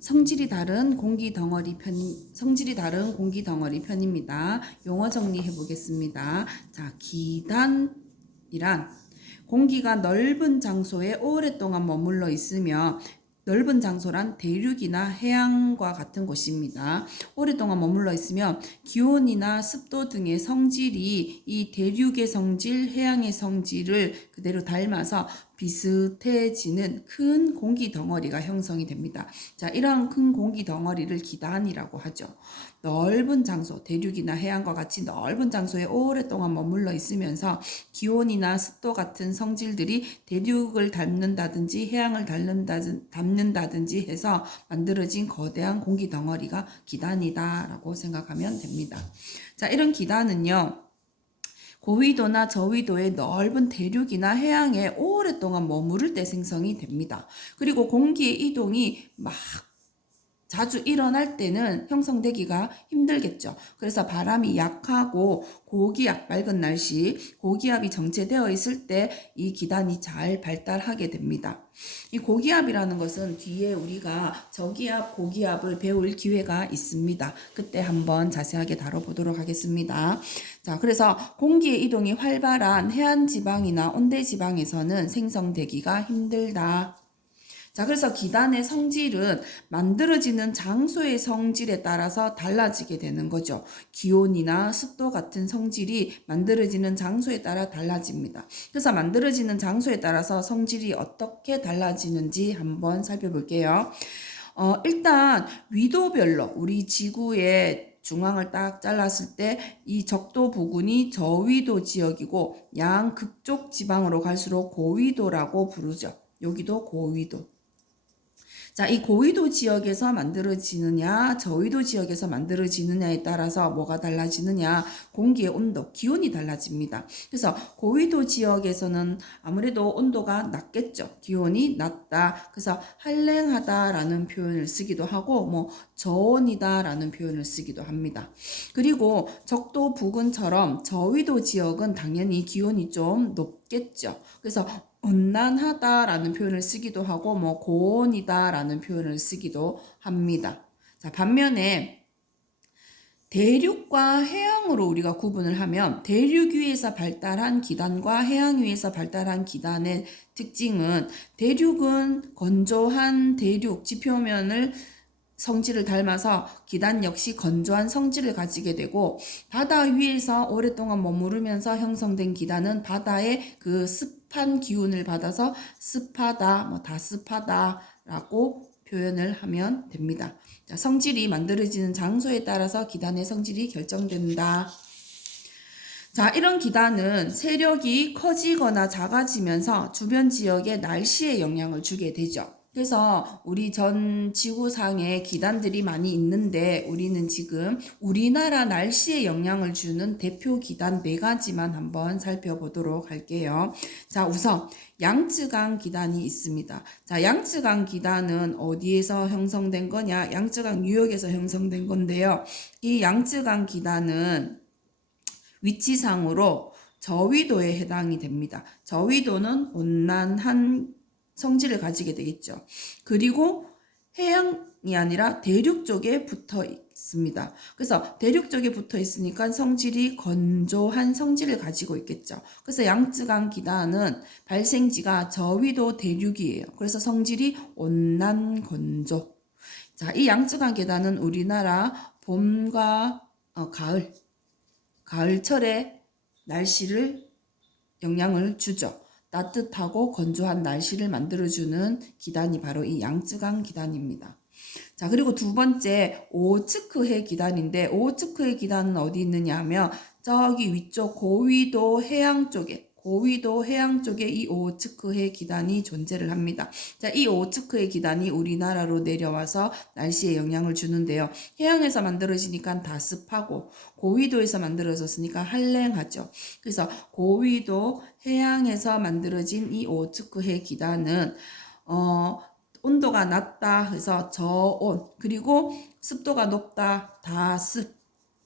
성질이 다른 공기 덩어리 편입니다. 용어 정리해 보겠습니다. 자, 기단이란 공기가 넓은 장소에 오랫동안 머물러 있으며, 넓은 장소란 대륙이나 해양과 같은 곳입니다. 오랫동안 머물러 있으면 기온이나 습도 등의 성질이 이 대륙의 성질, 해양의 성질을 그대로 닮아서 비슷해지는 큰 공기 덩어리가 형성이 됩니다. 자, 이러한 큰 공기 덩어리를 기단이라고 하죠. 넓은 장소, 대륙이나 해양과 같이 넓은 장소에 오랫동안 머물러 있으면서 기온이나 습도 같은 성질들이 대륙을 닮는다든지 해양을 닮는다든지 해서 만들어진 거대한 공기 덩어리가 기단이다라고 생각하면 됩니다. 자, 이런 기단은요, 고위도나 저위도의 넓은 대륙이나 해양에 오랫동안 머무를 때 생성이 됩니다. 그리고 공기의 이동이 자주 일어날 때는 형성되기가 힘들겠죠. 그래서 바람이 약하고 고기압, 맑은 날씨, 고기압이 정체되어 있을 때 이 기단이 잘 발달하게 됩니다. 이 고기압이라는 것은 뒤에 우리가 저기압, 고기압을 배울 기회가 있습니다. 그때 한번 자세하게 다뤄보도록 하겠습니다. 자, 그래서 공기의 이동이 활발한 해안지방이나 온대지방에서는 생성되기가 힘들다. 자, 그래서 기단의 성질은 만들어지는 장소의 성질에 따라서 달라지게 되는 거죠. 기온이나 습도 같은 성질이 만들어지는 장소에 따라 달라집니다. 그래서 만들어지는 장소에 따라서 성질이 어떻게 달라지는지 한번 살펴볼게요. 일단 위도별로 우리 지구의 중앙을 딱 잘랐을 때 이 적도 부근이 저위도 지역이고 양극쪽 지방으로 갈수록 고위도라고 부르죠. 여기도 고위도. 자, 이 고위도 지역에서 만들어지느냐, 저위도 지역에서 만들어지느냐에 따라서 뭐가 달라지느냐, 공기의 온도, 기온이 달라집니다. 그래서 고위도 지역에서는 아무래도 온도가 낮겠죠. 기온이 낮다. 그래서 한랭하다라는 표현을 쓰기도 하고, 저온이다라는 표현을 쓰기도 합니다. 그리고 적도 부근처럼 저위도 지역은 당연히 기온이 좀 높겠죠. 그래서 온난하다라는 표현을 쓰기도 하고 고온이다라는 표현을 쓰기도 합니다. 자, 반면에 대륙과 해양으로 우리가 구분을 하면 대륙 위에서 발달한 기단과 해양 위에서 발달한 기단의 특징은 대륙은 건조한 대륙 지표면을 성질을 닮아서 기단 역시 건조한 성질을 가지게 되고, 바다 위에서 오랫동안 머무르면서 형성된 기단은 바다의 그 습한 기운을 받아서 습하다, 다습하다라고 표현을 하면 됩니다. 자, 성질이 만들어지는 장소에 따라서 기단의 성질이 결정된다. 자, 이런 기단은 세력이 커지거나 작아지면서 주변 지역의 날씨에 영향을 주게 되죠. 그래서 우리 전 지구상에 기단들이 많이 있는데, 우리는 지금 우리나라 날씨에 영향을 주는 대표 기단 4가지만 한번 살펴보도록 할게요. 자, 우선 양쯔강 기단이 있습니다. 자, 양쯔강 기단은 어디에서 형성된 거냐? 양쯔강 유역에서 형성된 건데요. 이 양쯔강 기단은 위치상으로 저위도에 해당이 됩니다. 저위도는 온난한 성질을 가지게 되겠죠. 그리고 해양이 아니라 대륙 쪽에 붙어 있습니다. 그래서 대륙 쪽에 붙어 있으니까 성질이 건조한 성질을 가지고 있겠죠. 그래서 양쯔강 기단은 발생지가 저위도 대륙이에요. 그래서 성질이 온난 건조. 자, 이 양쯔강 기단은 우리나라 봄과 가을철에 날씨를 영향을 주죠. 따뜻하고 건조한 날씨를 만들어주는 기단이 바로 이 양쯔강 기단입니다. 자, 그리고 두 번째 오츠크해 기단인데, 오츠크해 기단은 어디 있느냐 하면 저기 위쪽 고위도 해양 쪽에 이 오츠크해 기단이 존재를 합니다. 자, 이 오츠크해 기단이 우리나라로 내려와서 날씨에 영향을 주는데요. 해양에서 만들어지니까 다습하고 고위도에서 만들어졌으니까 한랭하죠. 그래서 고위도 해양에서 만들어진 이 오츠크해 기단은 온도가 낮다 해서 저온, 그리고 습도가 높다 다습.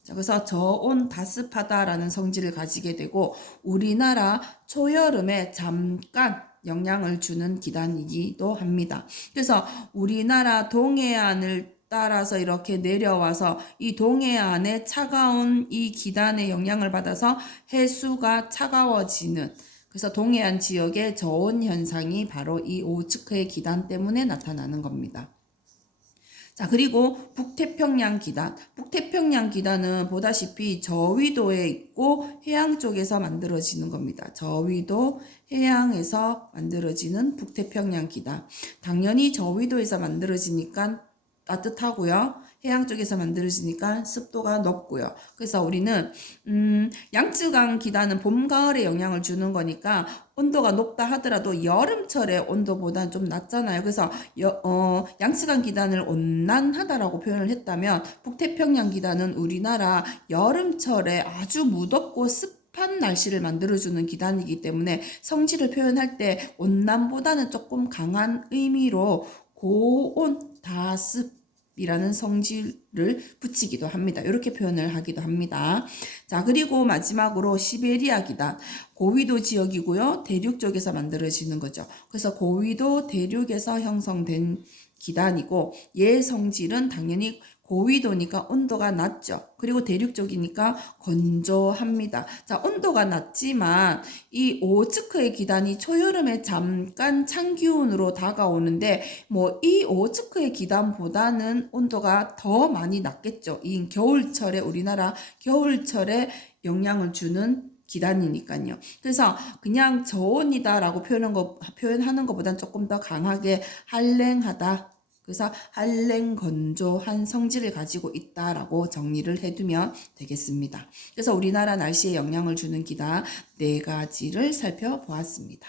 자, 그래서 저온 다습하다라는 성질을 가지게 되고, 우리나라 초여름에 잠깐 영향을 주는 기단이기도 합니다. 그래서 우리나라 동해안을 따라서 이렇게 내려와서 이 동해안의 차가운 이 기단의 영향을 받아서 해수가 차가워지는, 그래서 동해안 지역의 저온 현상이 바로 이 오호츠크의 기단 때문에 나타나는 겁니다. 자, 그리고 북태평양 기단. 북태평양 기단은 보다시피 저위도에 있고 해양 쪽에서 만들어지는 겁니다. 저위도 해양에서 만들어지는 북태평양 기단. 당연히 저위도에서 만들어지니까 따뜻하고요. 해양 쪽에서 만들어지니까 습도가 높고요. 그래서 우리는 양쯔강 기단은 봄, 가을에 영향을 주는 거니까 온도가 높다 하더라도 여름철의 온도보다는 좀 낮잖아요. 그래서 양쯔강 기단을 온난하다라고 표현을 했다면 북태평양 기단은 우리나라 여름철에 아주 무덥고 습한 날씨를 만들어주는 기단이기 때문에 성질을 표현할 때 온난보다는 조금 강한 의미로 고온 다습 이라는 성질을 붙이기도 합니다. 이렇게 표현을 하기도 합니다. 자, 그리고 마지막으로 시베리아 기단. 고위도 지역이고요. 대륙 쪽에서 만들어지는 거죠. 그래서 고위도 대륙에서 형성된 기단이고 얘 성질은 당연히 고위도니까 온도가 낮죠. 그리고 대륙 쪽이니까 건조합니다. 자, 온도가 낮지만 이 오호츠크의 기단이 초여름에 잠깐 찬기온으로 다가오는데 뭐 이 오호츠크의 기단보다는 온도가 더 많이 낮겠죠. 이 겨울철에 우리나라 겨울철에 영향을 주는 기단이니까요. 그래서 그냥 저온이다라고 표현하는 것보다는 조금 더 강하게 한랭하다. 그래서 한랭 건조한 성질을 가지고 있다라고 정리를 해두면 되겠습니다. 그래서 우리나라 날씨에 영향을 주는 기단 4가지를 살펴보았습니다.